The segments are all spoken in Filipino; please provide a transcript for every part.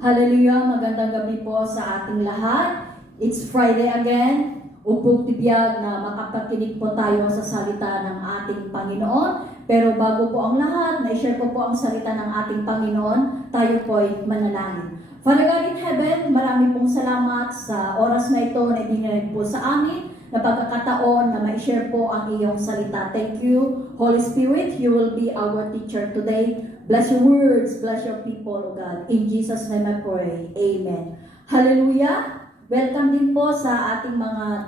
Hallelujah! Magandang gabi po sa ating lahat. It's Friday again. Upog tibiyag na makapakinig po tayo sa salita ng ating Panginoon. Pero bago po ang lahat, na-share ko po ang salita ng ating Panginoon, tayo po ay manalangin. Father God in heaven, marami pong salamat sa oras na ito na ibinigay po sa amin, na pagkakataon na ma-share po ang iyong salita. Thank you, Holy Spirit. You will be our teacher today. Bless your words, bless your people, O God. In Jesus' name I pray. Amen. Hallelujah! Welcome din po sa ating mga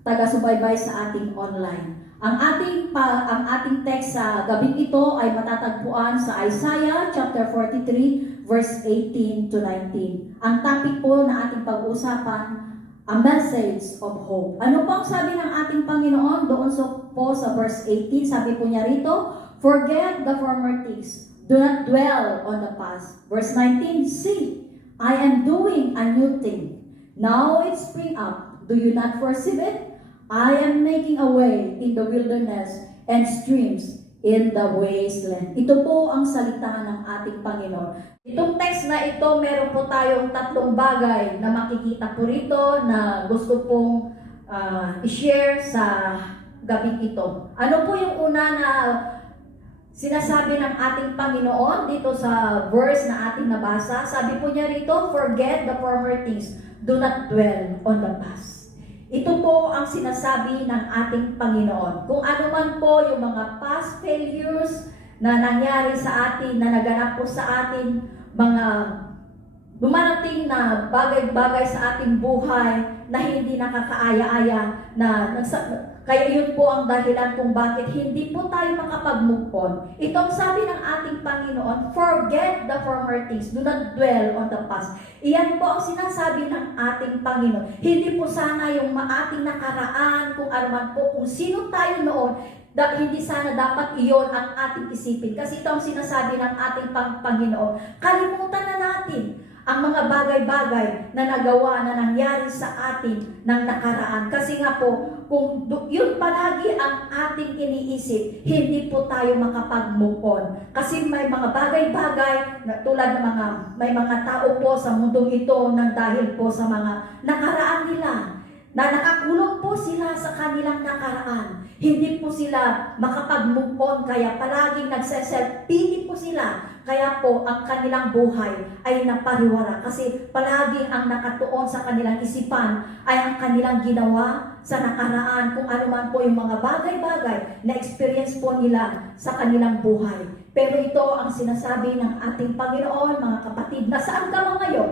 taga-subaybay sa ating online. Ang ating text sa gabing ito ay matatagpuan sa Isaiah chapter 43 verse 18 to 19. Ang topic po na ating pag-usapan, a message of hope. Ano po ang sabi ng ating Panginoon doon po sa verse 18? Sabi po niya rito, forget the former things. Do not dwell on the past. Verse 19, see, I am doing a new thing. Now it spring up. Do you not perceive it? I am making a way in the wilderness and streams in the wasteland. Ito po ang salita ng ating Panginoon. Itong text na ito, meron po tayong tatlong bagay na makikita po rito na gusto pong i-share sa gabing ito. Ano po yung una na sinasabi ng ating Panginoon dito sa verse na ating nabasa? Sabi po niya rito, forget the former things. Do not dwell on the past. Ito po ang sinasabi ng ating Panginoon. Kung ano man po yung mga past failures na nangyari sa atin, na naganap po sa atin, mga dumarating na bagay-bagay sa ating buhay na hindi nakakaaya-aya, kaya yun po ang dahilan kung bakit hindi po tayo makapag-move on. Itong sabi ng ating Panginoon, forget the former things, do not dwell on the past. Iyan po ang sinasabi ng ating Panginoon. Hindi po sana yung ating nakaraan, kung ano man po, kung sino tayo noon, hindi sana dapat iyon ang ating isipin. Kasi ito ang sinasabi ng ating Panginoon. Kalimutan na natin ang mga bagay-bagay na nagawa, na nangyari sa atin ng nakaraan. Kasi nga po, kung yun palagi ang ating iniisip, hindi po tayo makapag-move on. Kasi may mga bagay-bagay na tulad ng may mga tao po sa mundong ito na dahil po sa mga nakaraan nila, na nakakulong po sila sa kanilang nakaraan. Hindi po sila makapag-move on, kaya palaging nagse-self-pity po sila. Kaya po, ang kanilang buhay ay napariwara. Kasi palagi ang nakatuon sa kanilang isipan ay ang kanilang ginawa sa nakaraan. Kung ano man po yung mga bagay-bagay na experience po nila sa kanilang buhay. Pero ito ang sinasabi ng ating Panginoon, mga kapatid, na saan ka mga ngayon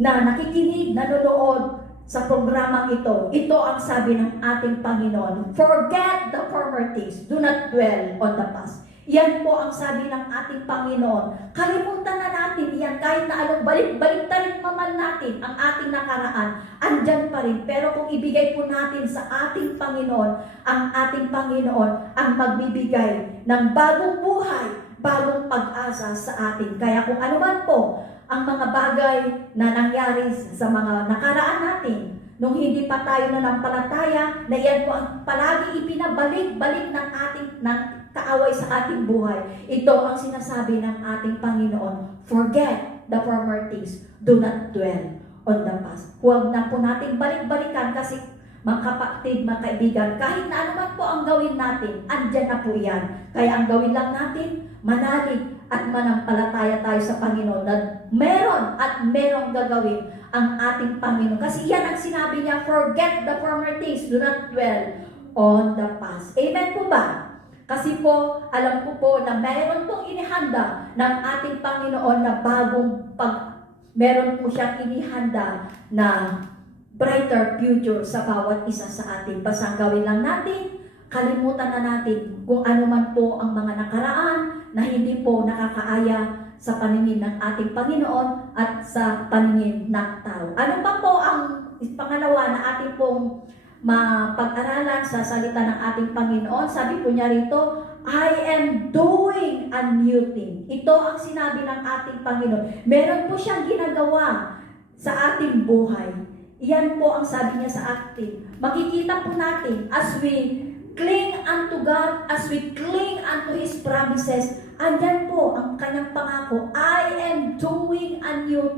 na nakikinig, nanonood sa programang ito. Ito ang sabi ng ating Panginoon, forget the former things, do not dwell on the past. Yan po ang sabi ng ating Panginoon. Kalimutan na natin yan, kahit na anong balik-balik na rin maman natin ang ating nakaraan, andyan pa rin. Pero kung ibigay po natin sa ating Panginoon, ang ating Panginoon ang magbibigay ng bagong buhay, bagong pag-asa sa atin. Kaya kung ano man po ang mga bagay na nangyari sa mga nakaraan natin, nung hindi pa tayo nanampalataya, na yan po ang palagi ipinabalik-balik ng ating kaaway sa ating buhay. Ito ang sinasabi ng ating Panginoon, forget the former things, do not dwell on the past. Huwag na po natin balik-balikan kasi mga kapatid, mga kaibigan, kahit na ano man po ang gawin natin, andyan na po yan. Kaya ang gawin lang natin, manalig at manampalataya tayo sa Panginoon na meron at merong gagawin ang ating Panginoon. Kasi yan ang sinabi niya, forget the former things, do not dwell on the past. Amen po ba? Kasi po, alam ko po na meron pong inihanda ng ating Panginoon na meron po siyang inihanda na brighter future sa bawat isa sa atin. Basta gawin lang natin, kalimutan na natin kung ano man po ang mga nakaraan na hindi po nakakaaya sa paningin ng ating Panginoon at sa paningin ng tao. Ano pa po ang pangalawa na ating pong mapag-aralan sa salita ng ating Panginoon? Sabi po niya rito, I am doing a new thing. Ito ang sinabi ng ating Panginoon. Meron po siyang ginagawa sa ating buhay. Iyan po ang sabi niya sa atin. Makikita po natin as we cling unto God, as we cling unto His promises, andyan po ang kanyang pangako, I am doing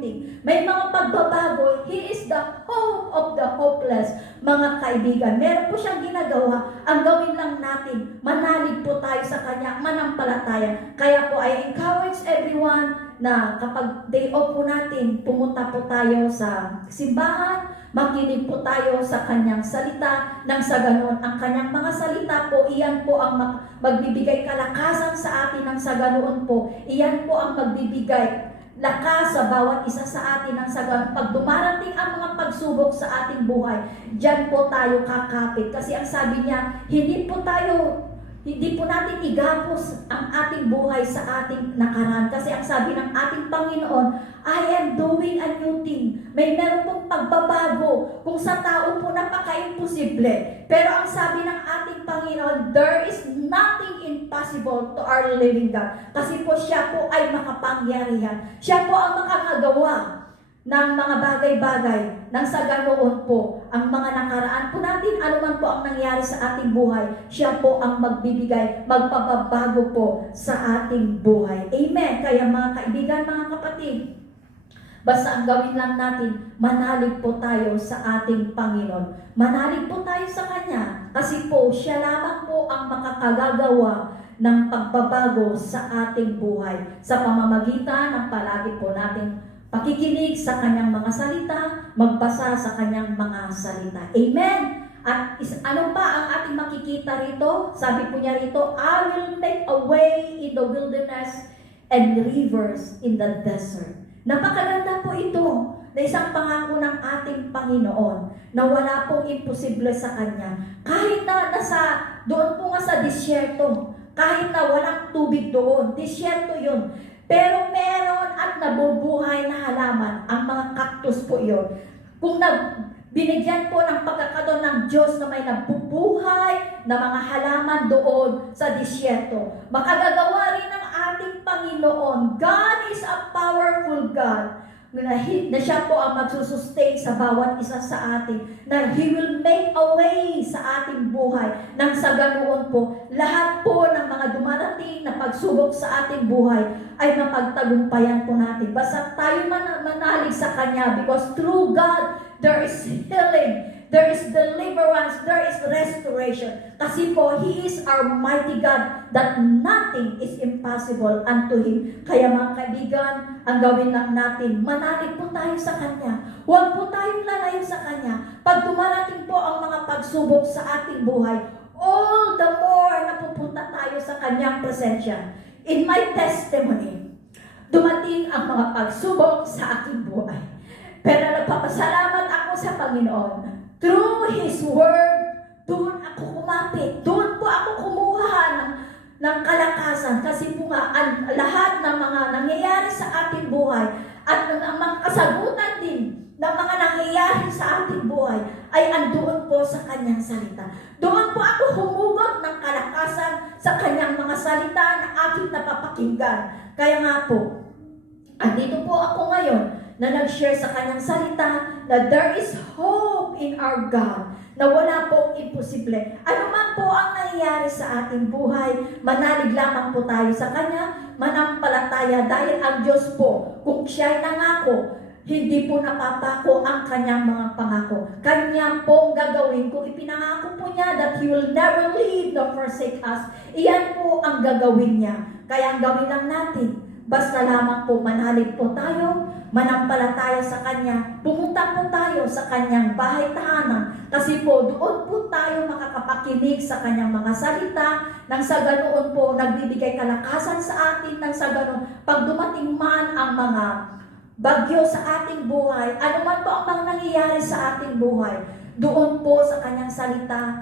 ting. May mga pagbabago. He is the hope of the hopeless, mga kaibigan. Meron po siyang ginagawa. Ang gawin lang natin, manalig po tayo sa Kanya, manampalataya. Kaya po, I encourage everyone na kapag day off po natin, pumunta po tayo sa simbahan, makinig po tayo sa Kanyang salita, nang sa ganon, ang Kanyang mga salita po, iyan po ang magbibigay kalakasan sa atin, nang sa ganon po, iyan po ang magbibigay lakas sa bawat isa sa atin, nang sa ganon, pag dumarating ang mga pagsubok sa ating buhay, diyan po tayo kakapit. Kasi ang sabi niya, hindi po natin igapos ang ating buhay sa ating nakaraan. Kasi ang sabi ng ating Panginoon, I am doing a new thing. May meron pong pagbabago. Kung sa tao po napaka-imposible. Pero ang sabi ng ating Panginoon, there is nothing impossible to our living God. Kasi po siya po ay makapangyarihan. Siya po ang makakagawa ng mga bagay-bagay, nang sa ganoon po, ang mga nakaraan po natin, anuman po ang nangyari sa ating buhay, siya po ang magbibigay, magpapabago po sa ating buhay. Amen. Kaya mga kaibigan, mga kapatid, basta ang gawin lang natin, manalig po tayo sa ating Panginoon. Manalig po tayo sa Kanya, kasi po, siya lamang po ang makakagagawa ng pagbabago sa ating buhay, sa pamamagitan ng palagi po nating pakikinig sa Kanyang mga salita, magbasa sa Kanyang mga salita. Amen! At ano pa ang ating makikita rito? Sabi po niya rito, I will make a way in the wilderness and rivers in the desert. Napakaganda po ito na isang pangako ng ating Panginoon na wala pong imposible sa Kanya. Kahit na doon po nga sa disyerto, kahit na walang tubig doon, disyerto yun. Pero meron at nabubuhay na halaman, ang mga cactus po yun. Kung binigyan po ng pagkakataon ng Diyos na may nabubuhay na mga halaman doon sa disyerto, makagagawa rin ng ating Panginoon. God is a powerful God. Na siya po ang magsusustain sa bawat isa sa atin, na He will make a way sa ating buhay, nang sa ganoon po, lahat po ng mga dumarating na pagsubok sa ating buhay ay mapagtagumpayan po natin. Basta tayo manalig sa Kanya, because through God, there is healing, there is deliverance, there is restoration. Kasi po, He is our mighty God, that nothing is impossible unto Him. Kaya mga kaibigan, ang gawin lang natin, manalig po tayo sa Kanya. Huwag po tayong lalayo sa Kanya. Pag dumarating po ang mga pagsubok sa ating buhay, all the more na pupunta tayo sa Kanyang presensya. In my testimony, dumating ang mga pagsubok sa aking buhay. Pero nagpapasalamat ako sa Panginoon. Through His Word, doon ako kumapit. Doon po ako kumuha ng kalakasan. Kasi po nga, lahat ng mga nangyayari sa ating buhay at ng mga kasagutan din ng mga nangyayari sa ating buhay ay andoon po sa Kanyang salita. Doon po ako humugot ng kalakasan sa Kanyang mga salita na aking napapakinggan. Kaya nga po, andito po ako ngayon na nag-share sa Kanyang salita na there is hope in our God, na wala pong imposible. Ano man po ang nangyayari sa ating buhay, manalig lamang po tayo sa Kanya, manampalataya, dahil ang Diyos po, kung Siya'y nangako, hindi po napapako ang Kanyang mga pangako. Kanya pong gagawin, kung ipinangako po niya that He will never leave nor forsake us, iyan po ang gagawin niya. Kaya ang gawin lang natin, basta lamang po manalig po tayo, manampalataya sa Kanya, pumunta po tayo sa Kanyang bahay tahanan, kasi po doon po tayo makakapakinig sa Kanyang mga salita, nang sa ganoon po nagbibigay kalakasan sa atin, nang sa ganoon pag dumating man ang mga bagyo sa ating buhay, ano man po ang mga nangyayari sa ating buhay, doon po sa Kanyang salita,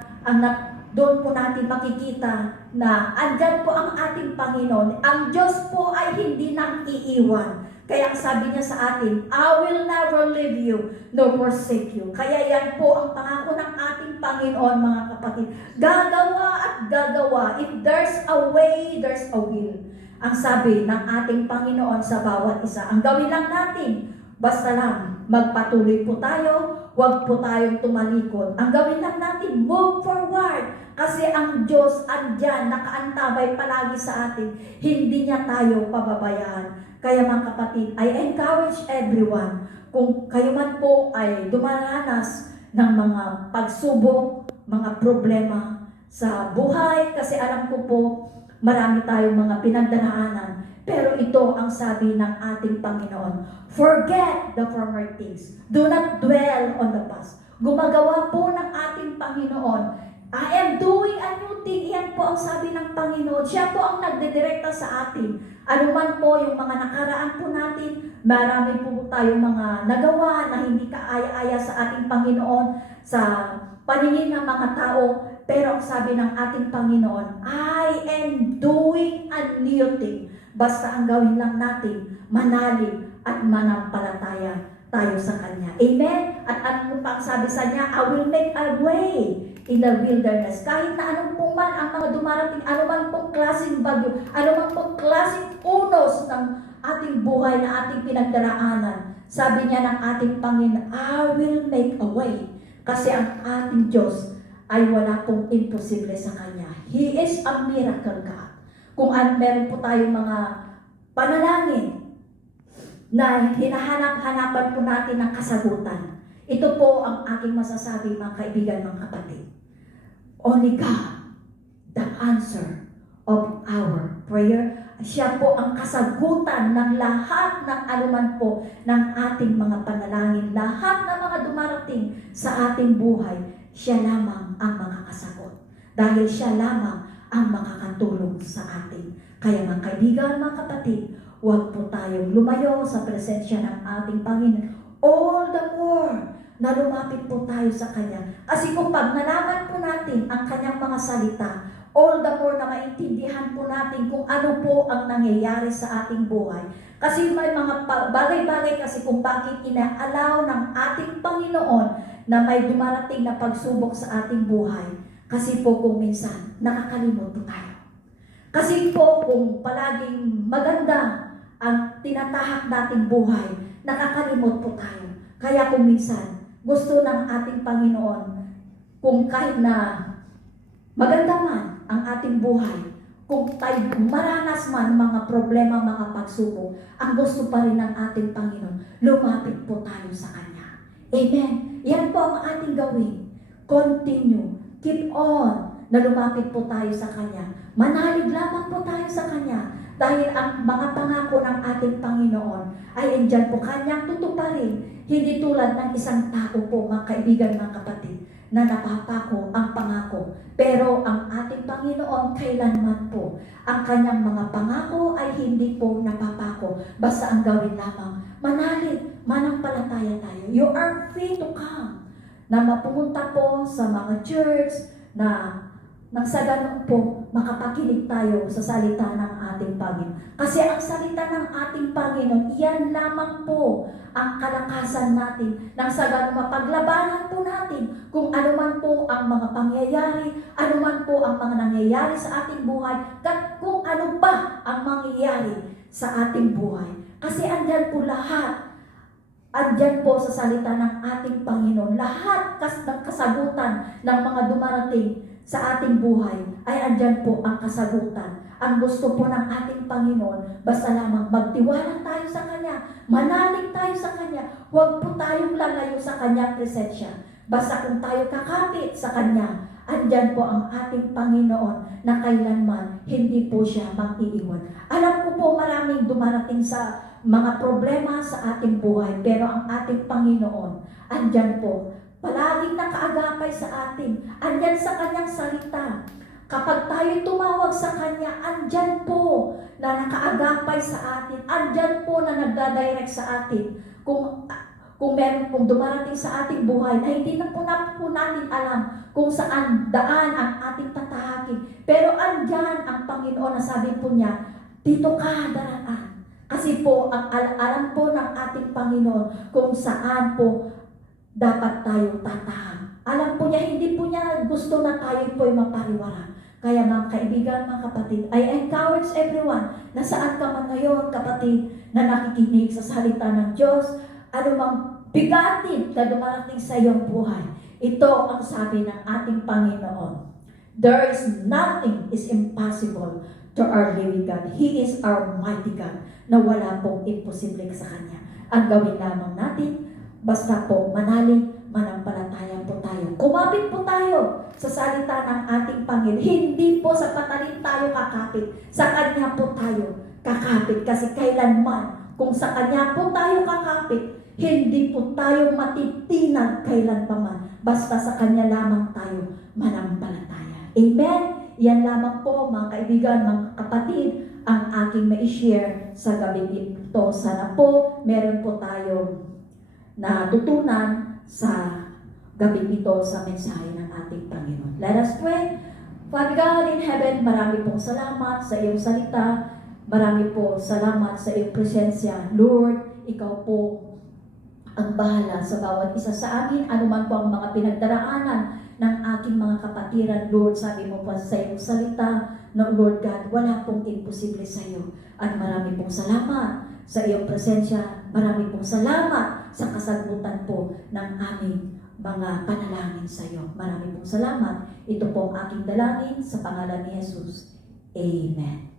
doon po natin makikita na andyan po ang ating Panginoon. Ang Diyos po ay hindi nang iiwan. Kaya sabi niya sa atin, I will never leave you nor forsake you. Kaya yan po ang pangako ng ating Panginoon, mga kapatid. Gagawa at gagawa. If there's a way, there's a will. Ang sabi ng ating Panginoon sa bawat isa. Ang gawin lang natin, basta lang magpatuloy po tayo, huwag po tayong tumalikod. Ang gawin lang natin, move forward. Kasi ang Diyos andyan, nakaantabay palagi sa atin. Hindi niya tayo pababayaan. Kaya mga kapatid, I encourage everyone, kung kayo man po ay dumaranas ng mga pagsubok, mga problema sa buhay, kasi alam ko po, marami tayong mga pinagdaraanan. Pero ito ang sabi ng ating Panginoon, forget the former things. Do not dwell on the past. Gumagawa po ng ating Panginoon. I am doing a new thing. Yan po ang sabi ng Panginoon. Siya po ang nagdidirekta sa atin. Ano man po yung mga nakaraan po natin, marami po tayong mga nagawa na hindi kaaya-aya sa ating Panginoon, sa paningin ng mga tao. Pero ang sabi ng ating Panginoon, I am doing a new thing. Basta ang gawin lang natin, manalig at manampalataya tayo sa Kanya. Amen? At ano pa ang sabi sa niya, I will make a way in the wilderness. Kahit na anong po man ang mga dumarating, ano man pong klaseng bagyo, ano man pong klaseng unos ng ating buhay na ating pinagdaraanan, sabi niya ng ating Panginoon, I will make a way. Kasi ang ating Diyos ay wala pong imposible sa Kanya. He is a miracle God. Kung meron po tayong mga panalangin na hinahanap-hanapan po natin ng kasagutan, ito po ang aking masasabi, mga kaibigan, mga kapatid. Only God, the answer of our prayer. Siya po ang kasagutan ng lahat ng anuman po ng ating mga panalangin, lahat ng mga dumarating sa ating buhay. Siya lamang ang makakasagot. Dahil siya lamang ang makakatulong sa atin. Kaya mga kaibigan, mga kapatid, huwag po tayong lumayo sa presensya ng ating Panginoon. All the more na lumapit po tayo sa Kanya. Kasi kung pag nalaman po natin ang Kanyang mga salita, all the more na maintindihan po natin kung ano po ang nangyayari sa ating buhay. Kasi may mga bagay-bagay kasi kung bakit inaalaw ng ating Panginoon na may dumarating na pagsubok sa ating buhay. Kasi po kung minsan, nakakalimot po tayo. Kasi po kung palaging maganda ang tinatahak nating buhay, nakakalimot po tayo. Kaya kung minsan, gusto ng ating Panginoon, kung kahit na maganda man ang ating buhay, kung tayo maranas man mga problema, mga pagsubok, ang gusto pa rin ng ating Panginoon, lumapit po tayo sa Kanya. Amen. Yan po ang ating gawin. Continue. Keep on na lumapit po tayo sa Kanya. Manalig lamang po tayo sa Kanya. Dahil ang mga pangako ng ating Panginoon ay andyan po Kanyang tutuparin. Hindi tulad ng isang tao po, mga kaibigan, mga kapatid, na napapako ang pangako. Pero ang ating Panginoon, kailanman po, ang Kanyang mga pangako ay hindi po napapako. Basta ang gawin lamang, manalig, manampalataya tayo. You are free to come. Na mapumunta po sa mga church na nang sa ganun po, makapakinig tayo sa salita ng ating Panginoon. Kasi ang salita ng ating Panginoon, iyan lamang po ang kalakasan natin. Nang sa ganun, mapaglabanan po natin kung ano man po ang mga pangyayari, ano man po ang mga nangyayari sa ating buhay, at kung ano ba ang mangyayari sa ating buhay. Kasi andyan po lahat. Andyan po sa salita ng ating Panginoon, lahat ng kasagutan ng mga dumarating sa ating buhay ay andyan po ang kasagutan. Ang gusto po ng ating Panginoon, basta lamang magtiwala tayo sa Kanya, manalig tayo sa Kanya, huwag po tayong lalayo sa Kanyang presensya. Basta kung tayo kakapit sa Kanya, andyan po ang ating Panginoon na kailanman hindi po siya mag-iiwan. Alam ko po maraming dumarating sa mga problema sa ating buhay, pero ang ating Panginoon, andyan po, palaging nakaagapay sa atin, andyan sa Kanyang salita. Kapag tayo tumawag sa Kanya, andyan po na nakaagapay sa atin, andyan po na nagdadirect sa atin. Kung meron pong dumarating sa ating buhay na hindi na po natin alam kung saan daan ang ating tatahakin. Pero andyan ang Panginoon na sabi po niya, dito ka daraan. Kasi po, ang alam po ng ating Panginoon kung saan po dapat tayo tatahang. Alam po niya, hindi po niya gusto na tayo po'y mapariwara. Kaya mga kaibigan, mga kapatid, I encourage everyone na saan ka man ngayon, kapatid, na nakikinig sa salita ng Diyos, anumang bigatin na dumarating sa iyong buhay. Ito ang sabi ng ating Panginoon. There is nothing is impossible to our living God. He is our mighty God na wala pong imposible sa Kanya. Ang gawin lamang natin, basta po manalig, manampalataya po tayo. Kumapit po tayo sa salita ng ating Panginoon. Hindi po sa patalim tayo kakapit. Sa Kanya po tayo kakapit. Kasi kailanman, kung sa Kanya po tayo kakapit, hindi po tayo matitinag kailanpaman. Basta sa Kanya lamang tayo manampalataya. Amen? Yan lamang po mga kaibigan, mga kapatid, ang aking ma-share sa gabi ito. Sana po meron po tayong natutunan sa gabi ito sa mensahe ng ating Panginoon. Let us pray. Father God in heaven, marami pong salamat sa iyong salita. Marami po salamat sa iyong presensya. Lord, ikaw po ang bahala sa bawat isa sa amin, anuman po ang mga pinagdaraanan ng aking mga kapatiran. Lord, sabi mo pa sa iyong salita, no Lord God, wala pong imposible sa iyo. At marami pong salamat sa iyong presensya. Marami pong salamat sa kasagutan po ng aming mga panalangin sa iyo. Marami pong salamat. Ito po ang aking dalangin sa pangalan ni Jesus. Amen.